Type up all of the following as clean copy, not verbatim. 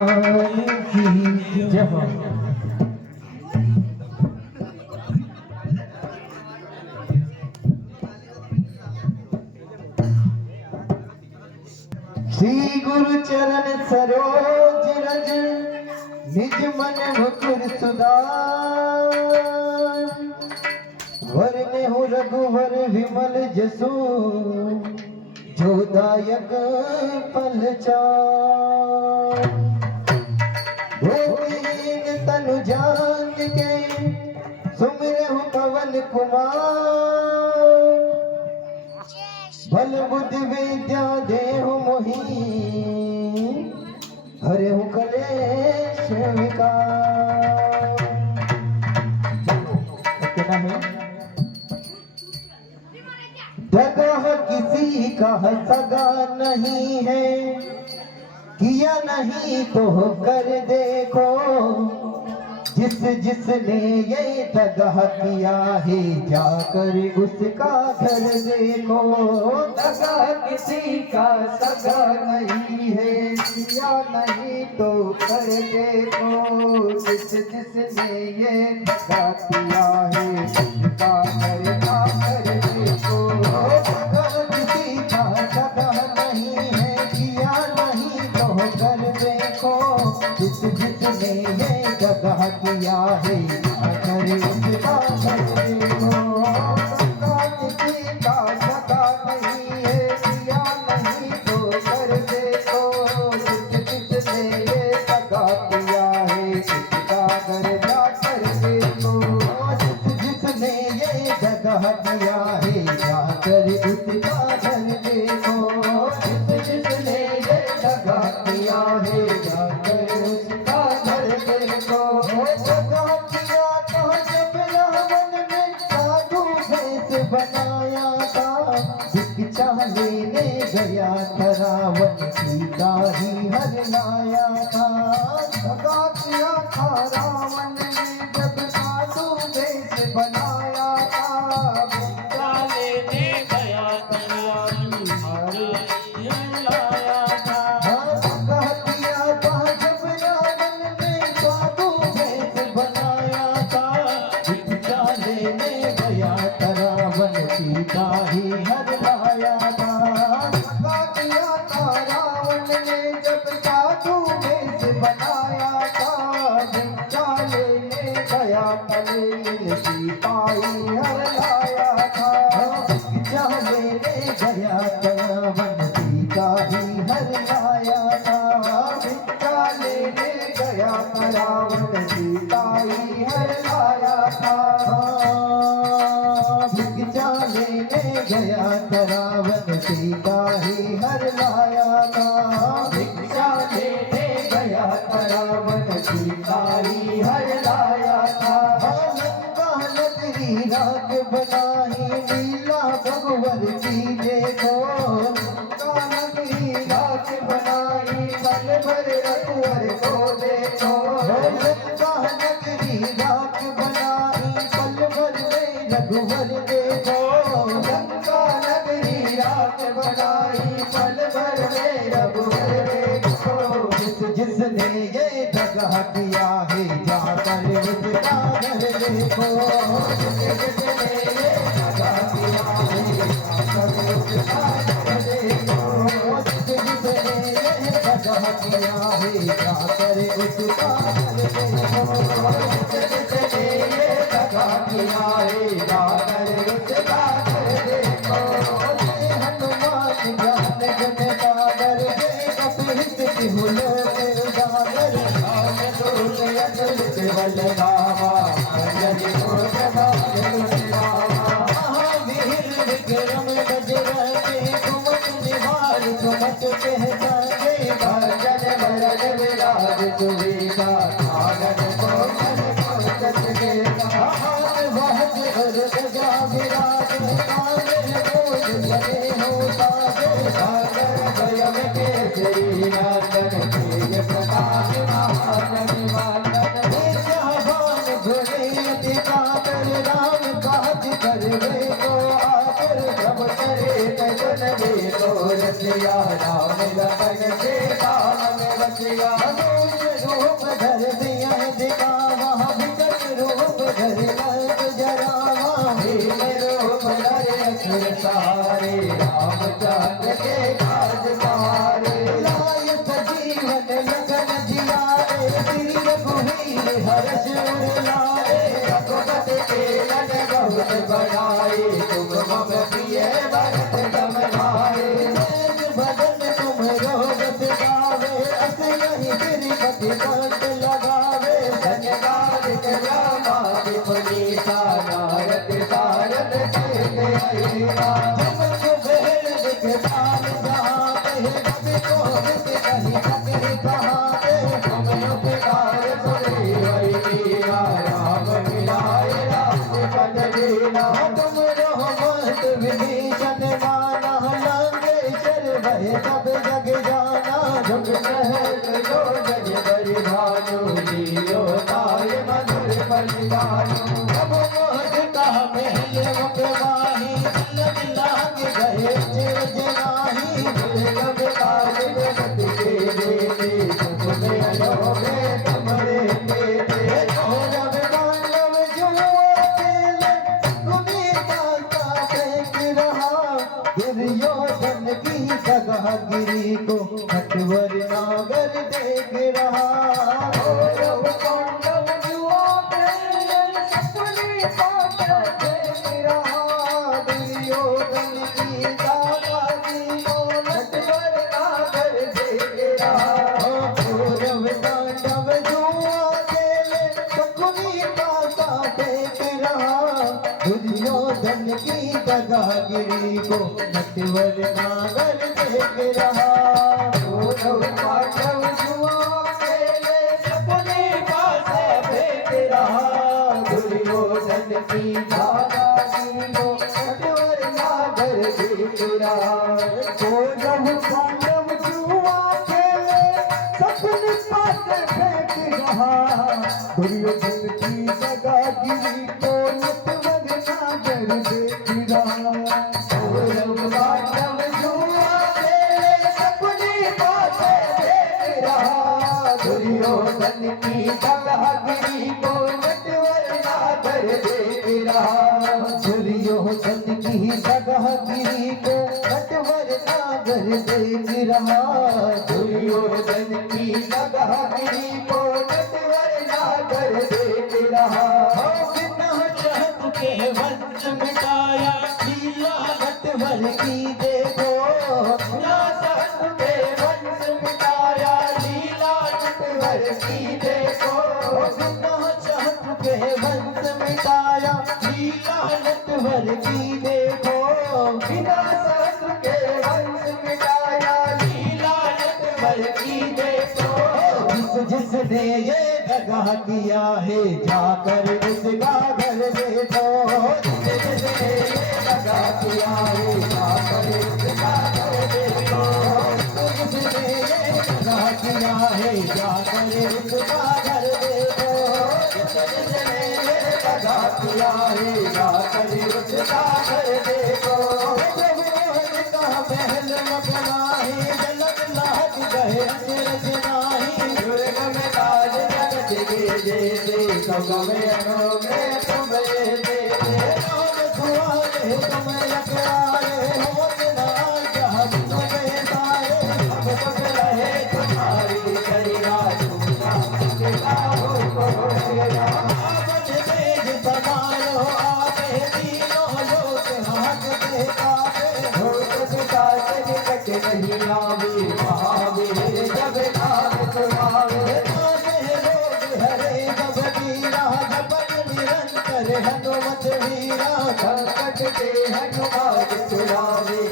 जय हो। श्री गुरु चरण सरोज रज निज मन मुकुर सुधार वरने हो रघुवर विमल जसु जो दायक फल चार भूमिहीन तनु जान के सुमिरे हूँ पवन कुमार बल बुद्धि विद्या देहु मोहि हरे हूँ कलेश विकार। कितना है दगा किसी का सगा नहीं है किया नहीं तो कर देखो जिस जिसने ये दगा किया है जाकर उसका घर देखो। दगा किसी का सगा नहीं है किया नहीं तो कर देखो जिस जिसने ये दगा किया है उसका घर जाकर देखो। दगा किसी का सगा नहीं है किया नहीं तो कर देखो जिस जिसने ये दगा किया है जाकर उसका घर देखो। दगा किसी का सगा नहीं है किया नहीं तो कर देखो जिस जिसने ये दगा किया है उसका घर जाकर देखो। जिसने ये दगा किया है जाकर उसका घर देखो। जिसने ये दगा किया है जाकर उसका घर देखो। दगा किया था जब रावण ने साधु भेष बनाया था भिक्षा लेने गया था रावण सीता ही हर लाया था। दगा किया था रावण ने जब साधु भेष बनाया था भिक्षा लेने गया था रावण हर लाया था। दगा किया था जब रावण ने साधु भेष बनाया था भिक्षा लेने गया था रावण सीता ही हर लाया था। दगा किया था रावण ने जब साधु भेष बनाया था भिक्षा लेने गया था लेकिन सीता ही हर लाया था। भिक्षा लेने गया था रावण सीता ही हर लाया था। भिक्षा लेने गया था रावण सीता ही हर लाया था। भिक्षा लेने गया था रावण सीता ही हर लाया था। भिक्षा लेने गया था रावण सीता ही हर लाया था। लंका नगरी राग बनाई लीला भगवर की देखो। लंका नगरी राख बनाई पल भर रघुवर को देखो। लंका नगरी राग बनाई पल भर में रघुवर देखो। लंका नगरी राख बनाई पल भर में रघुवर देखो। जिसने ये दगा किया है जाकर उसका घर देखो। जिसने ये दगा किया है जाकर उसका घर देखो। जिसने ये दगा किया है जाकर उसका घर देखो। जिसने ये दगा किया है जाकर उसका घर देखो। हनुमान ज्ञान गुण सागर कपिहित तिहुल उजागर राम दूत अतुलित बल धामा अंजलि पुरुष भाग्य धामा। महावीर विक्रम बजरंगी कुमत निहार सुमत कहते भजन भरन विराज सुवेगा कागन कोमल कोचत देगा। वहत ध्वजा विराज कांधे बोझ सरे हो साजे। सागर भयम केसरी नंदन तेज प्रताप महाजन जहान घोड़े अति कातर राम काज करवे को आकर सब करे कजन वे तो रसिया राम लखन से राम में रसिया। रूप धर दिया दिखावा, विकट रूप धर लंक जरावा। भीम रूप धरे असुर सहारे, रामचंद्र के काज सवारे। लाय सजीवन लखन जियारे, श्री रघुवीर हर्ष उर लाए। रघुपति के नर बहुत बढ़ाए, तुम मम प्रिय भरत तम भाए। तेज बदन तुम रोग गावे, अस नहीं गिरिपति कंठ लगावे। धन्यवाद रामादि पुनीता, नारद सारद के अहिता। जमक बेल दिखतान जहाते, कभी को विद कहीं कभी कहाते। हम उपकार सुने हरि लीला, राम मिलाए राजपद लीला। तुम रहमत विभीषण माना, लंकेश्वर भय सब जग जाना। जुग सहज जो जग बरि भानु, लियो ताय मधुर बलिदानु। अब मोहता महल मुकमाही, लग लाग गए चिर जनाही। दुर्गम काज जगत के देते, सुख में अलोभे तुम्हारे देते। कौरव पांडव जुआ खेल, कुनीता का देख रहा। दुर्योधन की सगागिरी को नटवर नागर देख रहा। कौरव पांडव जुआ खेल, सपने पाठ देख रहा। दुर्योधन की दादागिरी को नटवर नागर देख रहा। कौरव पांडव जुआ खेल, कुनीता का देख रहा। दुर्योधन की सगागिरी को नटवर नागर देख रहा। कौरव पांडव जुआ खेले, सपने पाठ देख रहा। दुर्योधन की दादागिरी को नटवर नागर देख रहा। कौरव पांडव जुआ खेले, सपने पास फेंक रहा। दुर्योधन की सगागिरी को नटवर नागर देख रहा। कौरव पांडव जुआ खेले, सपने पाठ देख रहा। दुर्योधन की दादागिरी को नटवर नागर देख रहा। दुर्योधन की सगागिरी को नटवर नागर देख रहा। दुर्योधन की दादागिरी को नटवर नागर देख रहा। बिना चाहत के वंश मिटाया, लीला नटवर की देखो। ना सहस के वंश मिटाया, लीला नटवर की देखो। बिना चाहत के वंश मिटाया, लीला नटवर की देखो। बिना सहस के वंश मिटाया, लीला नटवर की देखो। जिसने ये दगा किया है, जाकर उसका घर देखो। जिसने ये दगा किया है, जाकर उसका घर देखो। जिसने ये दगा किया है, जाकर उसका घर देखो। जिसने ये दगा किया है, जाकर उसका घर देखो। प्रभु का महल मकनाही, जलक लाग गए अचरज नाही। दुर्ग में काज जगत के देते, सब में अनोखे तुम्हें देते। राम सुआरे तुम लखरारे, होत ना जहाँ तुम्हें सारे। अब तक रहे तुम्हारी करिया, तुम राम के लाहो को तेरा। आपन तेज समारो आपे, तीनों लोक हाथ कापे। भूत पिशाच निकट नहीं आवे, महावीर जब नाम तुम्हारे। नामे रोग हरे सब पीरा, जपत निरंतर हनुमत वीरा। संकट के हनुमान छुड़ावे,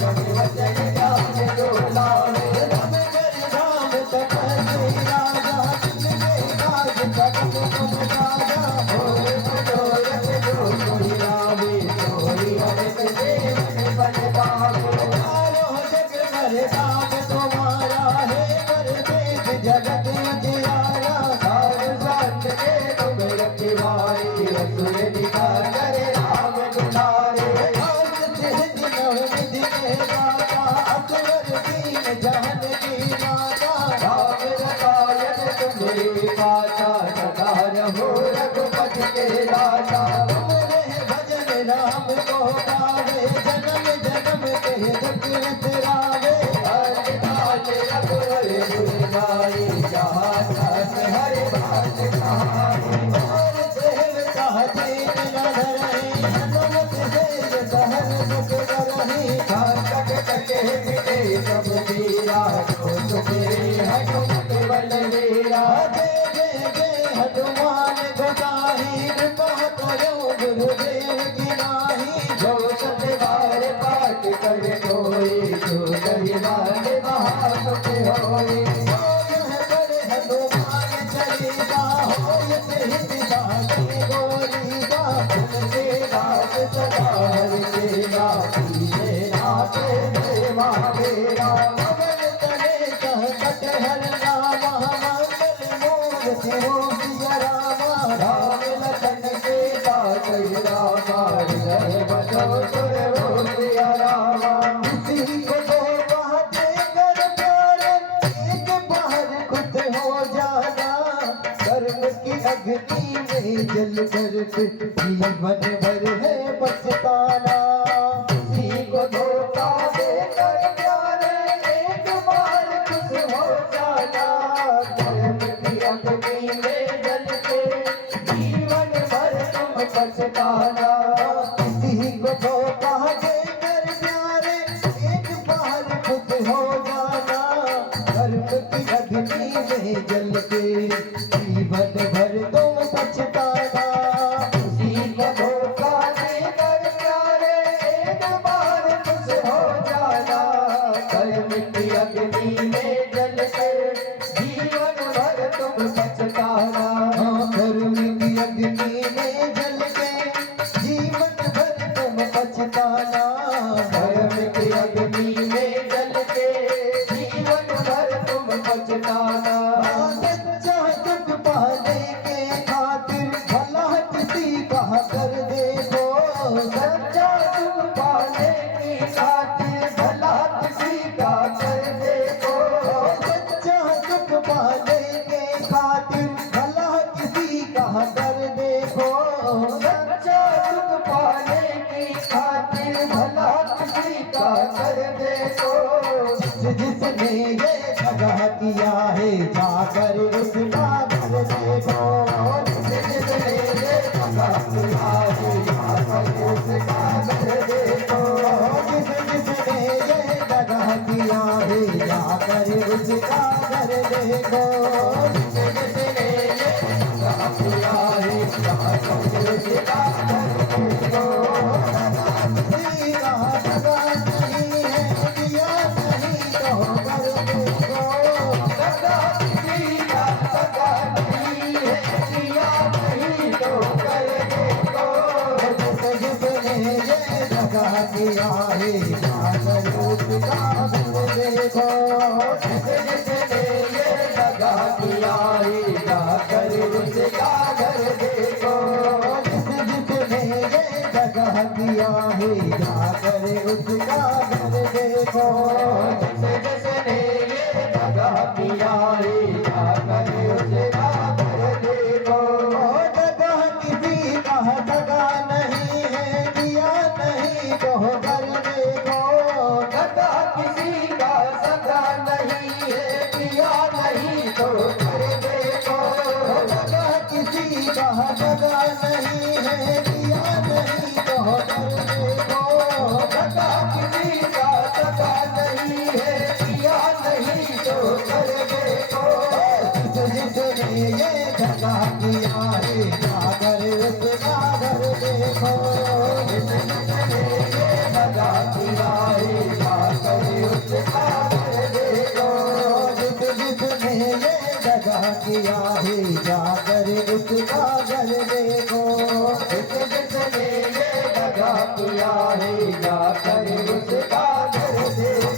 सब वचन जान डोलावे। राम कर राम तपस्वी राजा, जिसके काज करत तुम साजा। भोर मनोरथ जो कोई लावे, सोई हरत देव बन पावे। चारों जग कर राम तुम्हारा है, कर देख जगत उजियारा। सार संत के तुम रखवारे, असुर निका करे राम दुलारे। आज सिद्ध नव तेरे पासा सदा रहो रघुपति के दाता मेरे भजन राम को गावे जन्म जन्म के जग विसरावे हरि नाथ रघुवर गुरगाई जहाँ तक हरि बात कहाई और देवता दीन न धरे हनुमत से सहन सुख करहि तक तक मिटे सब पीरा जो तुझे हनुमत बलवीरा जय जय जय हनुमान गोसाई कृपा करो गुरुदेव की नाही जो सतबार पाठ कर कोई जो दहिवान महासुख होई यह कर हनुमान चालीसा होय हित साखी गोरीसा के नाथ सदा हरि के नाथ देवा मेरा पवन तले संकट हर नामा मंगल मूर्ति हो सिया रामा राम लखन के साथ रामा हृदय बसो सुर हो सिया रामा किसी को दो बातें कर प्यारे एक बार खुद हो जाना कर्म की अग्नि में जल कर जीवन भर है पछताना किसी को धोखा देकर प्यारे एक बार खुश हो जाना कर्म की अग्नि में जल के जीवन भर तुम पछताना किसी को धोखा देकर प्यारे एक बार खुद हो जाना कर्म की अग्नि में जल के जीवन भर तुम पछताना किसी को धोखा देकर प्यारे एक बार खुश हो जाना कर्म की अग्नि में जल कर जीवन भर तुम पछताना कर्म की अग्नि में जल के जीवन भर तुम पछताना कर्म की अग्नि में जल के जीवन भर तुम पछताना सच्चा सुख पाने के खातिर भला किसी का कर देखो सच्चा सुख पाने की खातिर भला किसी का कर देखो सच्चा सुख पाने के खातिर भला किसी का कर देखो सच्चा सुख पाने की खातिर भला किसी का कर देखो जिसने ये जगह किया है जाकर उसका घर देखो जिसने ये जगह किया है जाकर उसका घर देखो जिसने ये जगह किया है जाकर उसका घर देखो जिसने ये जगह किया है जाकर उसका घर देखो सीधा जगह नहीं है दिया नहीं तो कर देखो सदा किसी का सदा नहीं है दिया नहीं तो कर देखो जिसने ये जगह किया है जाकर उसका घर देखो जिसने ये जगह किया है जाकर उसका घर देखो जिसने ये जगह किया है जाकर उसका घर देखो जिसने ये जगह किया है जाकर उसका घर देखो जगह किसी का जगह नहीं है दिया नहीं तो घर देखो सदा किसी का सदा नहीं है दिया नहीं तो कर देखो जगह किसी का जगह नहीं है दिया नहीं तो घर देखो सदा किसी का सदा नहीं है दिया नहीं तो कर देखो जिसने ये जगह किया है जाकर उसका घर देखो जिसने ये जगह किया है जाकर उसका घर देखो जिसने ये जगह किया है जाकर उसका घर देखो जिसने ये जगह किया है जाकर उसका घर देखो